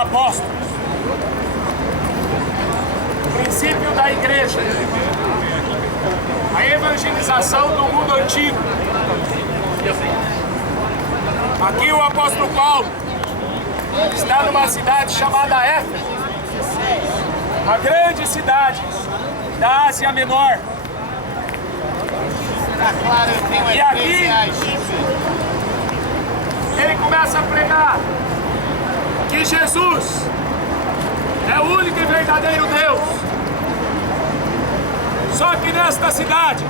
apóstolos. O princípio da igreja. A evangelização do mundo antigo. Aqui o apóstolo Paulo está numa cidade chamada Éfeso, a grande cidade da Ásia Menor. E aqui ele começa a pregar que Jesus é o único e verdadeiro Deus. Só que nesta cidade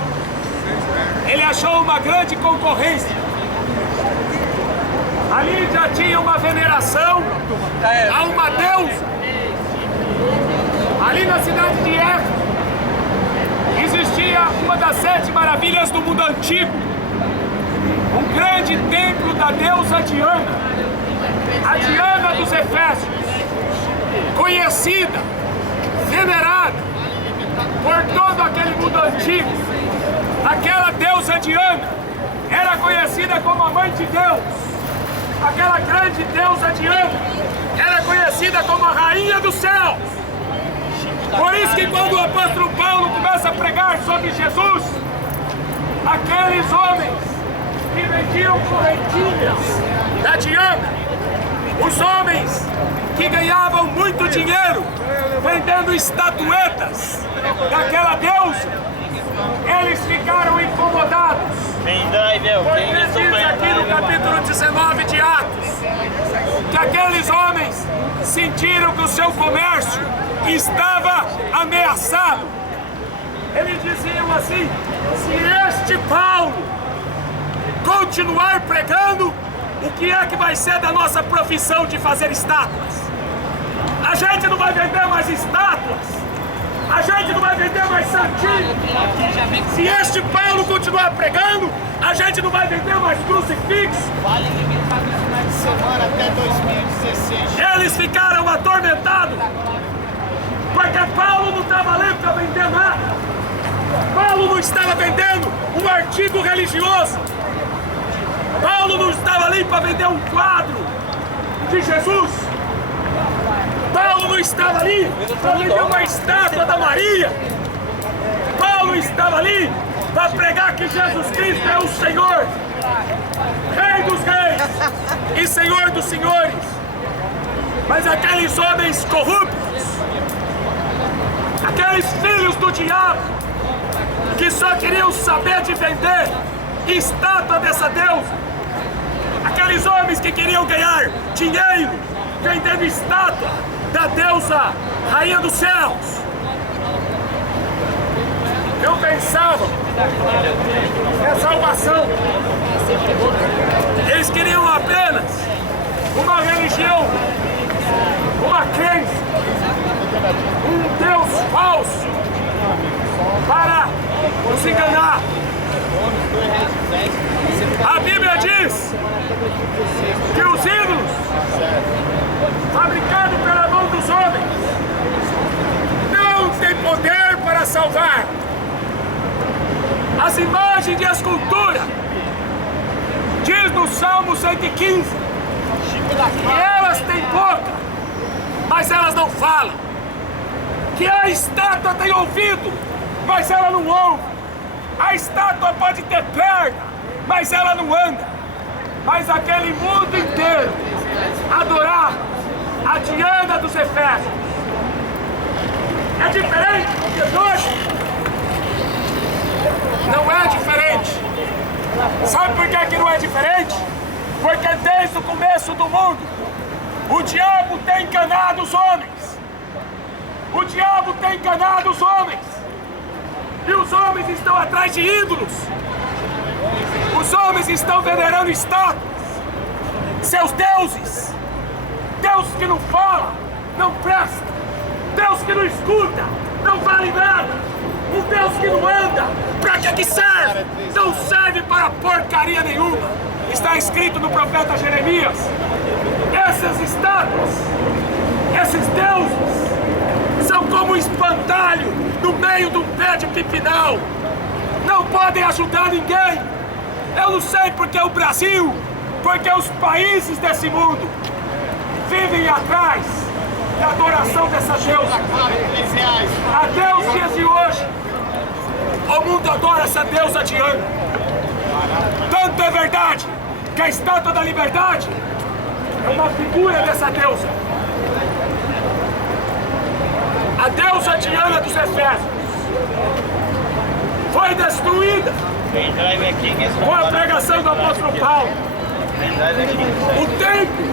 ele achou uma grande concorrência. Ali já tinha uma veneração a uma deusa. Ali na cidade de Éfeso existia uma das 7 maravilhas do mundo antigo, um grande templo da deusa Diana, a Diana dos Efésios, conhecida, venerada por todo aquele mundo antigo. Aquela deusa Diana era conhecida como a mãe de Deus. Aquela grande deusa Diana era conhecida como a rainha do céu. Por isso que quando o apóstolo Paulo começa a pregar sobre Jesus, aqueles homens que vendiam correntinhas da Diana, os homens que ganhavam muito dinheiro vendendo estatuetas daquela deusa, eles ficaram incomodados. Porque diz aqui no capítulo 19 de Atos que aqueles homens sentiram que o seu comércio estava ameaçado. Eles diziam assim: se este Paulo continuar pregando, o que é que vai ser da nossa profissão de fazer estátuas? A gente não vai vender mais estátuas, a gente não vai vender mais santinho. Se este Paulo continuar pregando, a gente não vai vender mais crucifixo. Vale limitado no final de semana até 2016. Eles ficaram atormentados, porque Paulo não estava ali para vender nada. Paulo não estava vendendo um artigo religioso. Paulo não estava ali para vender um quadro de Jesus. Paulo não estava ali para vender uma estátua da Maria. Paulo estava ali para pregar que Jesus Cristo é o Senhor, Rei dos reis e Senhor dos senhores. Mas aqueles homens corruptos, aqueles filhos do diabo, que só queriam saber de vender estátua dessa deusa, aqueles homens que queriam ganhar dinheiro vendendo estátua da deusa Rainha dos Céus, não pensavam na salvação. Eles queriam apenas uma religião, uma crença, um Deus falso para nos enganar. A Bíblia diz que os ídolos fabricados pela mão dos homens não têm poder para salvar. As imagens de escultura, diz no Salmo 115, que elas têm boca, mas elas não falam. Que a estátua tem ouvido, mas ela não ouve. A estátua pode ter perna, mas ela não anda. Mas aquele mundo inteiro adorar a Diana dos Efésios. É diferente de hoje? Não é diferente. Sabe por que não é diferente? Porque desde o começo do mundo, o diabo tem enganado os homens. O diabo tem enganado os homens. E os homens estão atrás de ídolos. Os homens estão venerando estátuas, seus deuses. Deus que não fala, não presta. Deus que não escuta, não vale nada. Um Deus que não anda, pra que serve? Não serve para porcaria nenhuma. Está escrito no profeta Jeremias. Essas estátuas, esses deuses, são como um espantalho no meio de um pé de pipinal. Não podem ajudar ninguém. Eu não sei porque o Brasil, porque os países desse mundo vivem atrás da adoração dessa deusa. Até os dias de hoje, o mundo adora essa deusa Diana. Tanto é verdade que a Estátua da Liberdade é uma figura dessa deusa. A deusa Diana dos Efésios foi destruída com a pregação do apóstolo Paulo. O templo,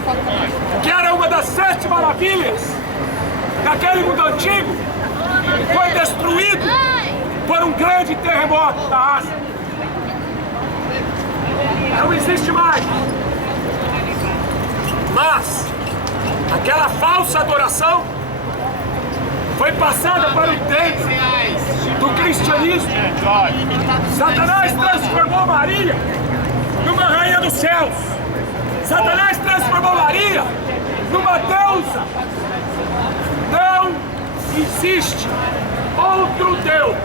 que era uma das 7 maravilhas daquele mundo antigo, foi destruído por um grande terremoto da Ásia. Não existe mais. Mas aquela falsa adoração foi passada para o templo do cristianismo. Satanás transformou Maria numa rainha dos céus. Satanás transformou Maria numa deusa. Não existe outro Deus.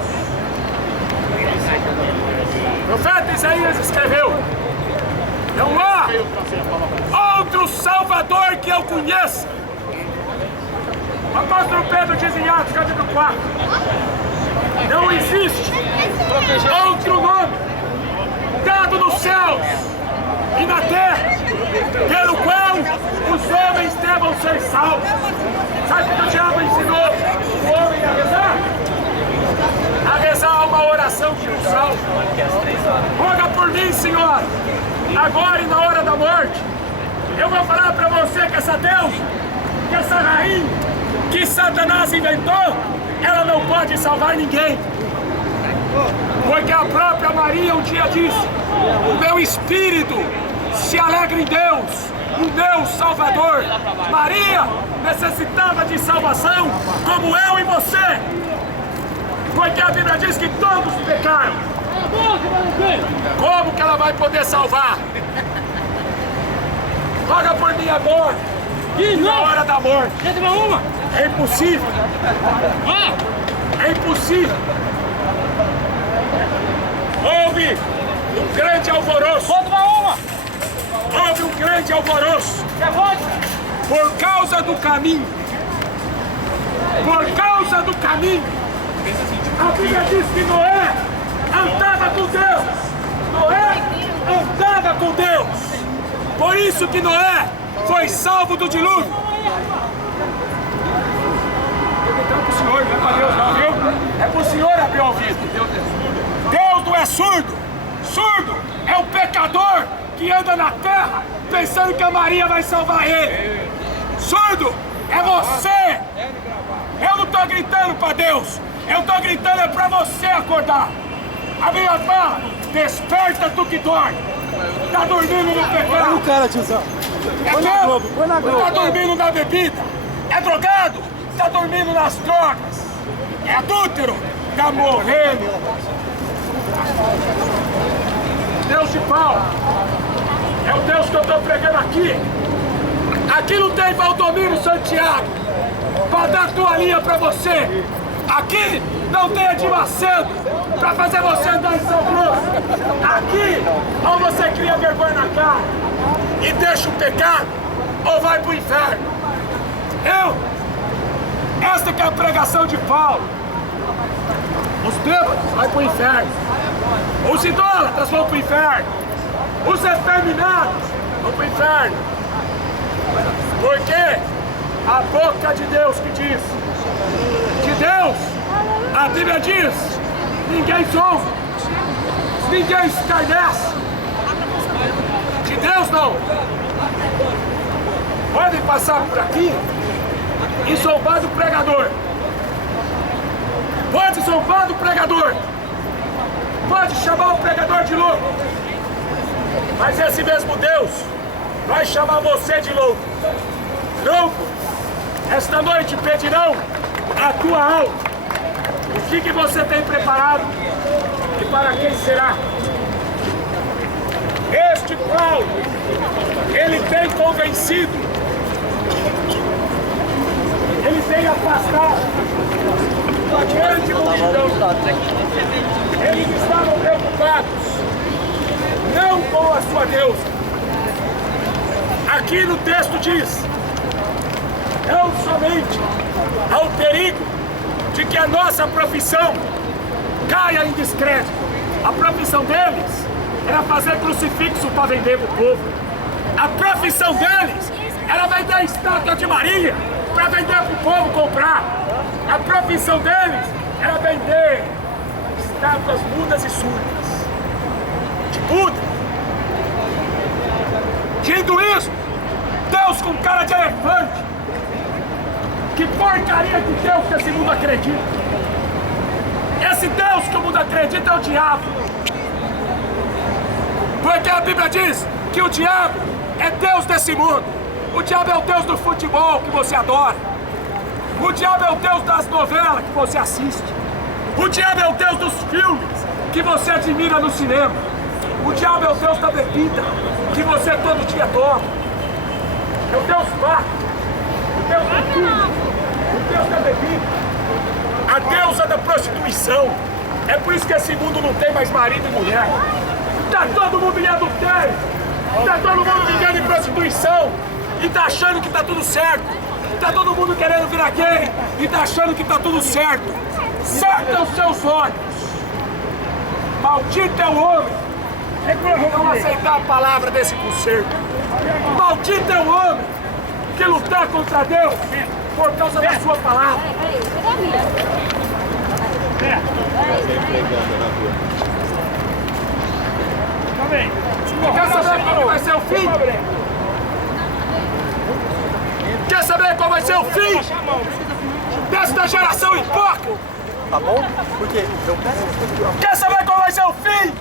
O profeta Isaías escreveu: não há outro Salvador que eu conheça. O apóstolo Pedro diz em Atos capítulo 4: não existe outro nome dado nos céus e na terra pelo qual os homens devam ser salvos. Sabe o que o diabo ensinou o homem a rezar? A rezar uma oração de um salmo. Roga por mim, Senhor, agora e na hora da morte. Eu vou falar para você que essa deusa, que essa rainha que Satanás inventou, ela não pode salvar ninguém. Porque a própria Maria um dia disse: o meu espírito se alegra em Deus, o meu Salvador. Maria necessitava de salvação como eu e você. Porque a Bíblia diz que todos pecaram. Como que ela vai poder salvar? Roga por mim agora e na hora da morte. É impossível. É impossível. Houve um grande alvoroço. Houve um grande alvoroço. Por causa do caminho. Por causa do caminho. A Bíblia diz que Noé andava com Deus. Noé andava com Deus. Por isso que Noé foi salvo do dilúvio. Então pro senhor, não é para Deus não, viu? É pro senhor abrir o ouvido. Deus não é surdo. Surdo é o pecador que anda na terra pensando que a Maria vai salvar ele. Surdo é você. Eu não estou gritando para Deus. Eu estou gritando é para você acordar. A Bíblia fala: desperta tu que dorme. Está dormindo no pecado. Olha o cara, tiozão. Põe na Globo. Está dormindo na bebida. É drogado. Está dormindo nas drogas. É adúltero. Está morrendo. Deus de pau. É o Deus que eu estou pregando aqui. Aqui não tem Valdomiro Santiago para dar toalhinha para você. Aqui não tem Edir Macedo para fazer você andar em São Grosso. Aqui, ou você cria vergonha na cara e deixa o pecado, ou vai pro inferno. Esta que é a pregação de Paulo. Os bêbados vão pro inferno. Os idólatras vão pro inferno. Os efeminados vão pro inferno. Porque a boca de Deus que diz: de Deus, a Bíblia diz, ninguém zomba, ninguém escarnece. De Deus não. Podem passar por aqui e zombar do pregador. Pode zombar do pregador. Pode chamar o pregador de louco. Mas esse mesmo Deus vai chamar você de louco. Louco, esta noite pedirão a tua alma. O que você tem preparado e para quem será? Este Paulo, ele tem convencido, ele tem afastado uma grande multidão. Eles estavam preocupados não com a sua deusa. Aqui no texto diz: Não somente ao perigo de que a nossa profissão caia em descrédito. A profissão deles era fazer crucifixo para vender pro povo. A profissão deles era vender a estátua de Maria para vender pro povo comprar. A profissão deles era vender estátuas mudas e surdas. De Buda, de hinduísmo, Deus com cara de elefante. Que porcaria de Deus que esse mundo acredita? Esse Deus que o mundo acredita é o diabo. Porque a Bíblia diz que o diabo é Deus desse mundo. O diabo é o Deus do futebol que você adora. O diabo é o Deus das novelas que você assiste. O diabo é o Deus dos filmes que você admira no cinema. O diabo é o Deus da bebida que você todo dia toma. É o Deus vago, o Deus do filme, o Deus da bebida, a deusa da prostituição. É por isso que esse mundo não tem mais marido e mulher. Tá todo mundo em adultério, tá todo mundo vivendo em prostituição e tá achando que tá tudo certo. Tá todo mundo querendo virar gay e tá achando que tá tudo certo. Certa os seus olhos. Maldito é o homem que não aceitar a palavra desse concerto. Maldito é o homem que lutar contra Deus por causa da sua palavra. Quer saber qual vai ser o fim? Quer saber qual vai ser o fim desta geração hipócrita? Tá bom? Por quê? Quer saber qual vai ser o fim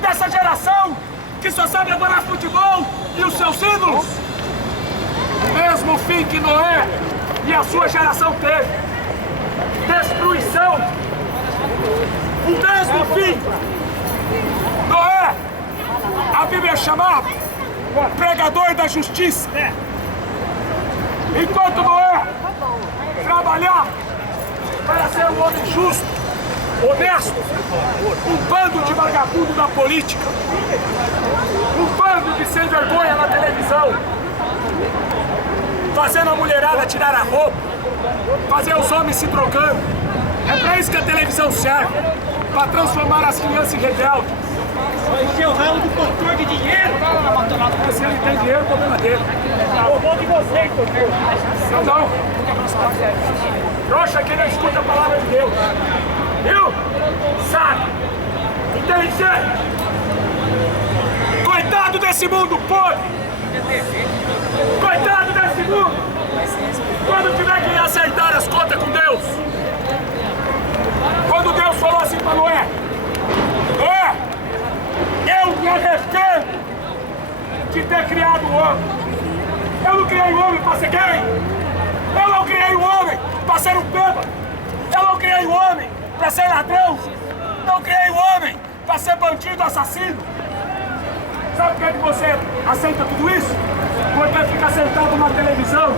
dessa geração que só sabe adorar futebol e os seus ídolos? O mesmo fim que Noé e a sua geração teve. Destruição. O mesmo fim. Noé, a Bíblia chamava pregador da justiça. Enquanto Noé trabalhava para ser um homem justo, honesto, um bando de vagabundo na política, um bando de sem vergonha na televisão, fazendo a mulherada tirar a roupa, fazer os homens se trocando. É pra isso que a televisão serve, para transformar as crianças em rebeldes. Encher o ralo do controle de dinheiro. Se ele tem dinheiro, o problema dele. Roubou de vocês, doutor. Eu não. Trouxa que não escuta a palavra de Deus. Viu? Sabe? Inteligente. Coitado desse mundo podre. Coitado desse mundo. Quando tiver que acertar as contas com Deus. Quando Deus falou assim para Noé: Noé, eu me arrependo de ter criado o homem. Eu não criei o homem para ser gay. Eu não criei o homem para ser um bêbado. Eu não criei o homem para ser ladrão. Não criei o homem para ser bandido, assassino. Sabe por que você aceita tudo isso? Porque fica sentado na televisão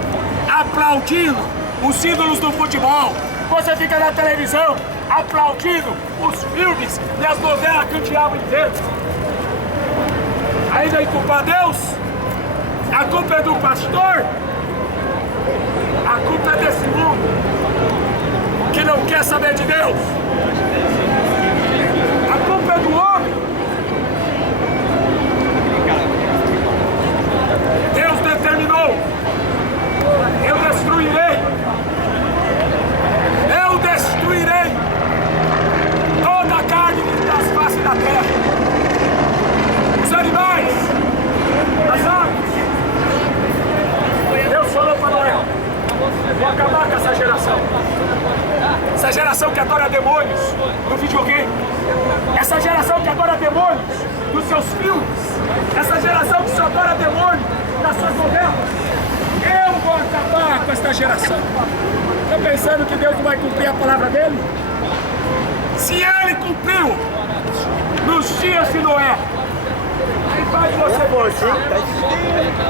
aplaudindo os ídolos do futebol. Você fica na televisão aplaudindo os filmes e as novelas que o diabo inventa. Ainda culpar Deus? A culpa é do pastor? A culpa é desse mundo que não quer saber de Deus. A culpa é do homem. Deus determinou: eu destruirei toda a carne das faces da terra, os animais, as aves. Deus falou para Noé: vou acabar com essa geração que adora demônios no videogame, essa geração que adora demônios nos seus filmes, essa geração que só adora demônios nas suas novelas. Eu vou acabar com esta geração. Está pensando que Deus não vai cumprir a palavra dele? Se ele cumpriu nos dias de Noé, aí faz você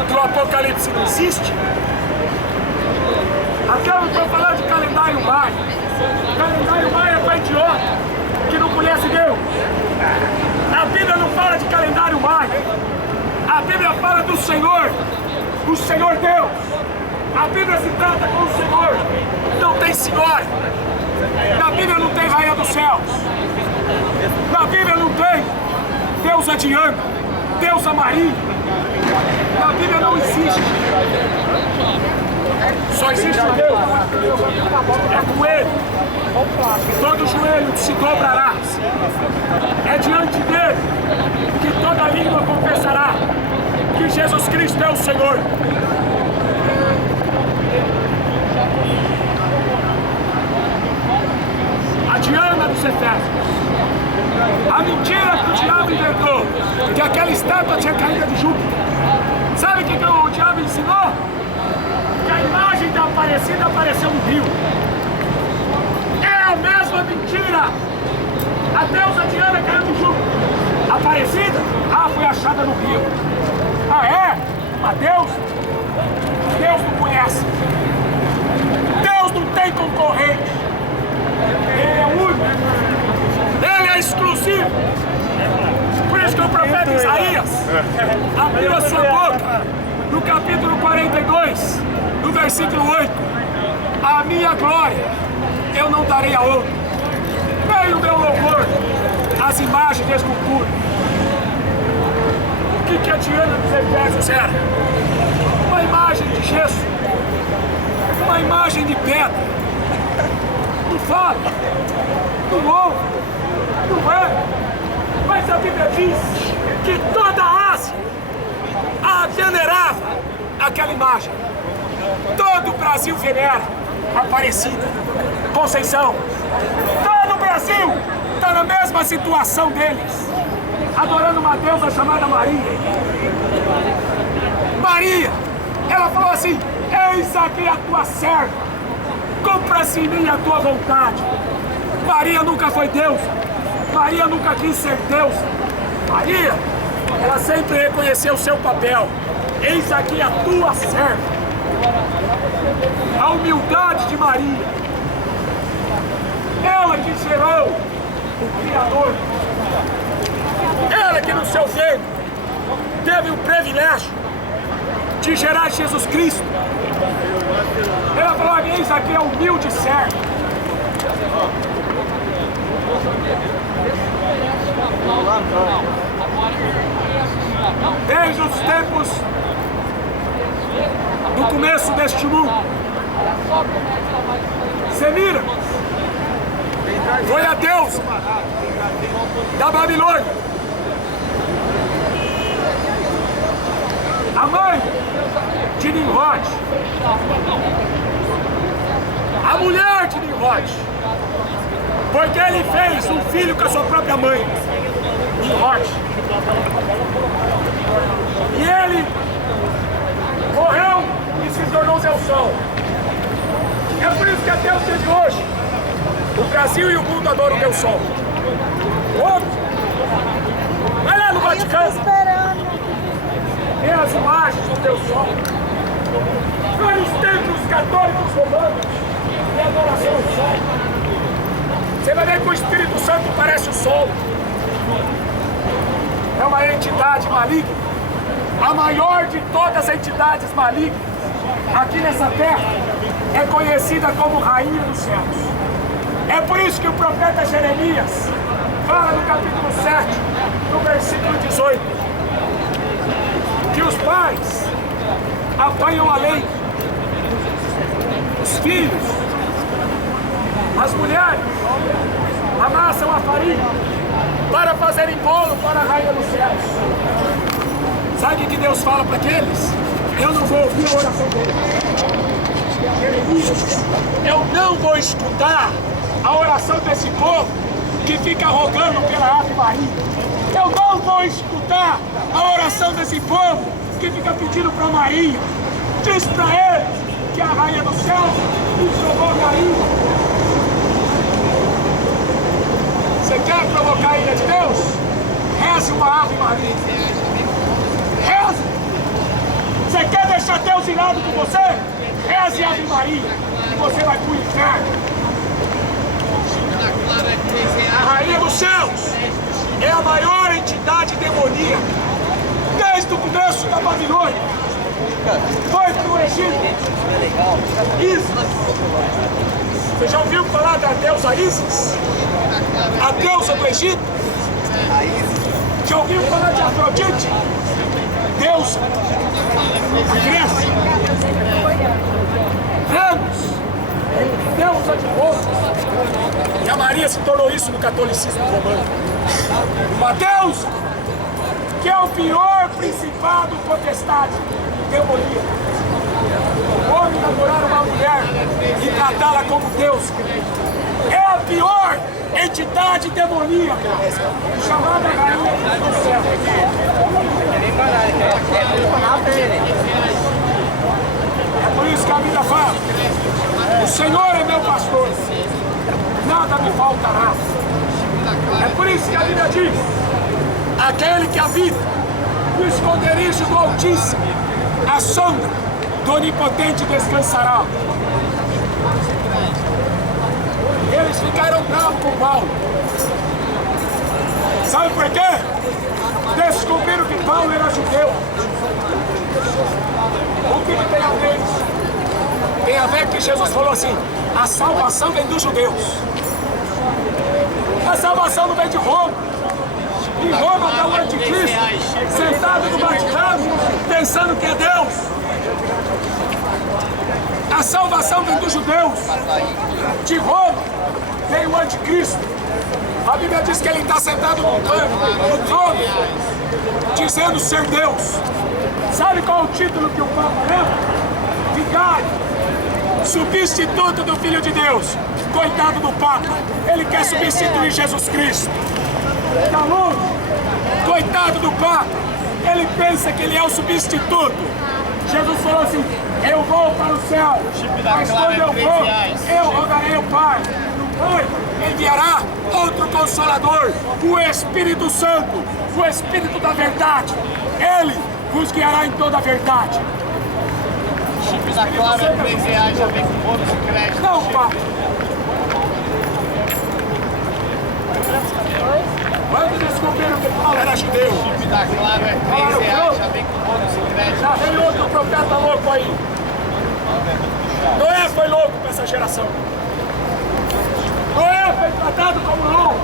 que o Apocalipse não existe? Aqui eu não estou falando de calendário maia. Calendário maia é para idiota que não conhece Deus. A Bíblia não fala de calendário maia. A Bíblia fala do Senhor, o Senhor Deus. A Bíblia se trata com o Senhor. Não tem senhora. Na Bíblia não tem rainha dos céus. Na Bíblia não tem deusa Diana, deusa Maria. Na Bíblia não existe. Só existe um Deus. É com Ele. Todo joelho se dobrará. É diante dele que toda língua confessará que Jesus Cristo é o Senhor. A Diana dos Efésios. A mentira que o diabo inventou, que aquela estátua tinha caído de Júpiter. Sabe o que o diabo ensinou? Que a imagem da Aparecida apareceu no rio. É a mesma mentira. A deusa Diana caiu de Júpiter. Aparecida? Ah, foi achada no rio. Ah, é? Uma deusa? Deus não conhece. Deus não tem concorrente. Ele é único. Ele é exclusivo. Por isso que o profeta Isaías abriu a sua boca no capítulo 42, no versículo 8. A minha glória eu não darei a outro, nem o meu louvor às imagens de escultura. O que a Diana dos Efésios era? Uma imagem de gesso, uma imagem de pedra. Não fala, não ouve, não é. Mas a Bíblia diz que toda a Ásia a venerava aquela imagem. Todo o Brasil venera a Aparecida, Conceição. Todo o Brasil está na mesma situação deles, adorando uma deusa chamada Maria. Maria, ela falou assim: eis aqui a tua serva, cumpra-se em mim a tua vontade. Maria nunca foi deusa. Maria nunca quis ser deusa. Maria, ela sempre reconheceu o seu papel. Eis aqui a tua serva. A humildade de Maria. Ela que gerou o Criador. Ela que no seu ventre teve o privilégio de gerar Jesus Cristo. Ela falou: eis aqui a humilde serva. Desde os tempos do começo deste mundo, Semira foi a deusa da Babilônia, a mãe de Nimrod, a mulher de Nimrod, porque ele fez um filho com a sua própria mãe, Nimrod. E ele morreu e se tornou seu sol. É por isso que até o dia de hoje, o Brasil e o mundo adoram o Deus Sol. Vai lá no Vaticano, vê as imagens do Deus Sol. Vai nos templos católicos romanos, vê a adoração ao Sol. Você vai ver que o Espírito Santo parece o Sol. É uma entidade maligna, a maior de todas as entidades malignas aqui nessa terra, é conhecida como Rainha dos Céus. É por isso que o profeta Jeremias fala no capítulo 7, no versículo 18, que os pais apanham a lei, os filhos, as mulheres amassam a farinha para fazerem bolo para a Rainha dos Céus. Sabe o que Deus fala para aqueles? Eu não vou ouvir a oração deles. Eu não vou escutar a oração desse povo que fica rogando pela Ave Maria. Eu não vou escutar a oração desse povo que fica pedindo para Maria. Diz para eles que a Rainha dos Céus nos jogou carinho. Você quer provocar a ira de Deus? Reze uma Ave Maria. Reze. Você quer deixar Deus irado com você? Reze a Ave Maria. E você vai para o inferno. A Rainha dos Céus é a maior entidade demoníaca desde o começo da Babilônia. Foi para o Egito. Isis. Você já ouviu falar da deusa Isis? A deusa do Egito? Já ouviu falar de Afrodite? Deusa da Grécia. Vênus, deusa de Roma. E a Maria se tornou isso no catolicismo romano. Uma deusa que é o pior principado potestade demoníaca. O homem adorar uma mulher e tratá-la como Deus é a pior entidade demoníaca, chamada rainha do céu. É por isso que a Bíblia fala: o Senhor é meu pastor, nada me faltará. É por isso que a Bíblia diz: aquele que habita no esconderijo do Altíssimo, a sombra do Onipotente descansará. Eles ficaram bravos com Paulo. Sabe por quê? Descobriram que Paulo era judeu. O que tem a ver isso? Tem a ver que Jesus falou assim: a salvação vem dos judeus. A salvação não vem de Roma. Em Roma está o anticristo sentado no Vaticano pensando que é Deus. A salvação vem dos judeus. De Roma vem o anticristo. A Bíblia diz que ele está sentado no trono, dizendo ser Deus. Sabe qual é o título que o Papa leva? Vigário, substituto do Filho de Deus. Coitado do Papa, ele quer substituir Jesus Cristo. Está louco? Coitado do Papa, ele pensa que ele é o substituto. Jesus falou assim: eu vou para o céu, mas quando eu vou, eu rogarei ao Pai. Ele enviará outro Consolador, o Espírito Santo, o Espírito da verdade. Ele vos guiará em toda a verdade. Chip da Clara é R$3, já vem com bônus de crédito. Não, Pai. Quando descobriram que Paulo era judeu, Chip da Clara é R$3, já vem com bônus de crédito. já veio outro profeta louco aí. Noé foi louco com essa geração. Noé foi tratado como louco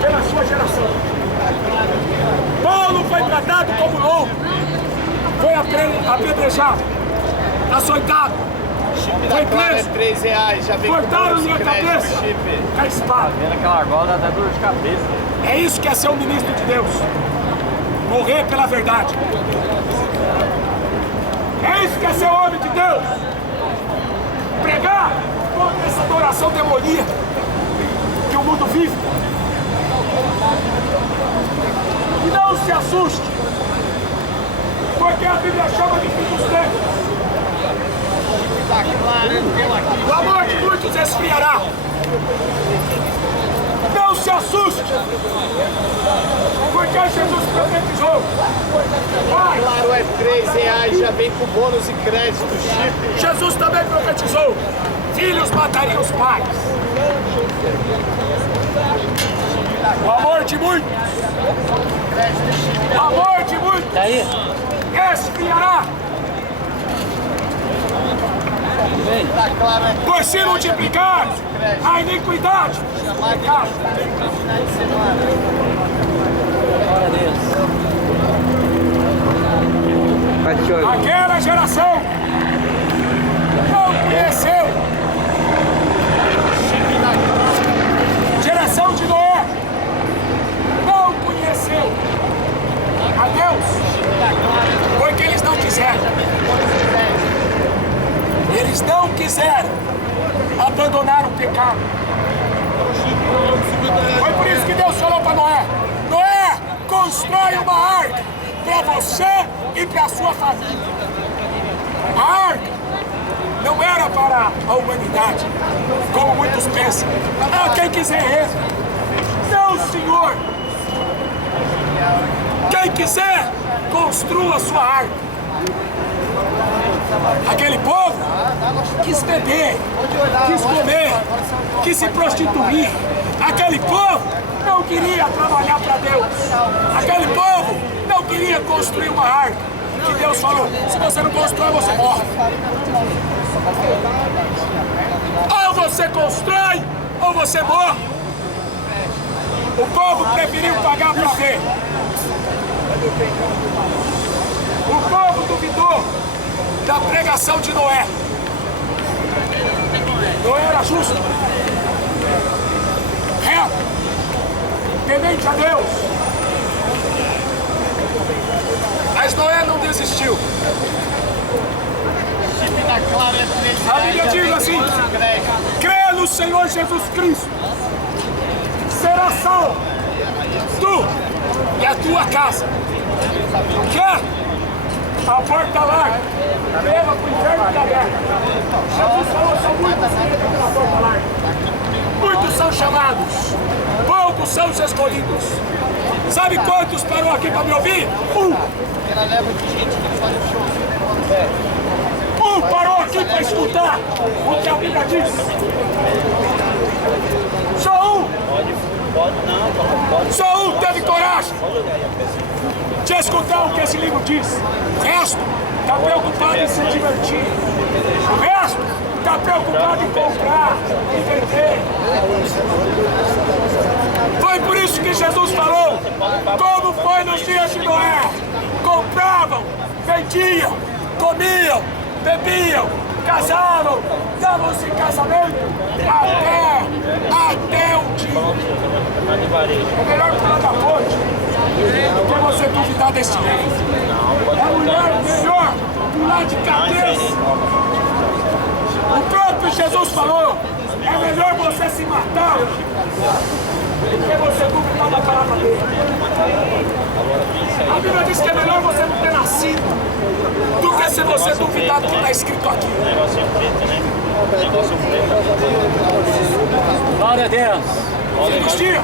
pela sua geração. Paulo foi tratado como louco. Foi apedrejado, açoitado, foi preso, R$3, já vem com bônus cortaram-lhe de a crédito. cabeça Chip. com a espada. Vendo aquela argola dá até dor de cabeça. É isso que é ser um ministro de Deus. Morrer pela verdade. É isso que é ser homem de Deus. Pregar contra essa adoração demoníaca que o mundo vive. E não se assuste, porque a Bíblia chama de fim dos tempos. Da Clara é pela aqui. O amor de muitos esfriará. Não se assuste, porque Jesus profetizou. Pai, Claro é R$3, já vem com bônus de crédito. Chip. Jesus também profetizou: filhos matariam os pais. O amor de muitos, o amor de muitos Aí, esfriará, Da Clara é por se multiplicar a iniquidade. Pecado. glória a Deus. Vai de olho. Aquela geração não conheceu. Geração de Noé não conheceu a Deus, porque eles não quiseram. Eles não quiseram abandonar o pecado. Foi por isso que Deus falou para Noé: Noé, constrói uma arca para você e para a sua família. A arca não era para a humanidade, como muitos pensam. Ah, quem quiser entra. Não, Senhor. Quem quiser, construa a sua arca. Aquele povo quis beber, quis comer, quis se prostituir. Aquele povo não queria trabalhar para Deus. Aquele povo não queria construir uma arca. que Deus falou. Se você não constrói, você morre. Ou você constrói, ou você morre. O povo preferiu pagar para ver. O povo duvidou da pregação de Noé. Noé era justo, reto, temente a Deus. Mas Noé não desistiu. A Bíblia diz assim: crê no Senhor Jesus Cristo, será salvo, tu e a tua casa. Quer? A porta larga, leva para o inferno e aberta. Jesus falou: são muitos que entram pela porta larga. Muitos são chamados, poucos são os escolhidos. Sabe quantos parou aqui para me ouvir? Um parou aqui para escutar o que a Bíblia diz. Só um. Só um teve coragem de escutar o que esse livro diz. O resto está preocupado em se divertir. O resto está preocupado em comprar, em vender. Foi por isso que Jesus falou, como foi nos dias de Noé. Compravam, vendiam, comiam, bebiam, casavam, davam-se em casamento até o dia. É melhor pular da ponte do que você duvidar desse livro. É melhor pular de cabeça. O próprio Jesus falou, é melhor você se matar do que você duvidar da palavra dele. A Bíblia diz que é melhor você não ter nascido do que se você duvidar do que está escrito aqui. Glória a Deus. Fim dos dias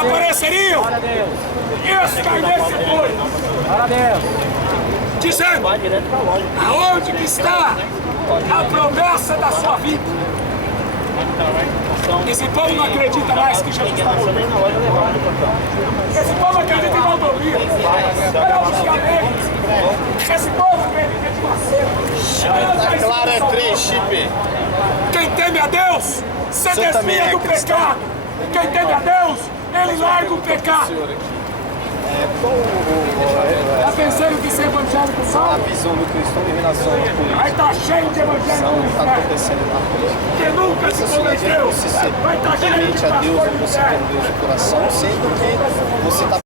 apareceriam escarnecedores, Glória a Deus. dizendo: aonde que está a promessa da sua vida? Esse povo não acredita mais que Jesus falou. Esse povo acredita em Valdomiro. Esse povo acredita em Macedo. Claro, é 3 chip. Quem teme a Deus se desvia do pecado. Quem teme a Deus, ele larga o pecado. Tá pensando que ser evangélico só? A visão do cristão em relação à política Aí tá cheio de evangélico no está inferno. acontecendo na política. Que nunca se converteu. Você ser Vai estar cheio temente de a Deus, pastor no você inferno. tem Deus no coração, sendo que você está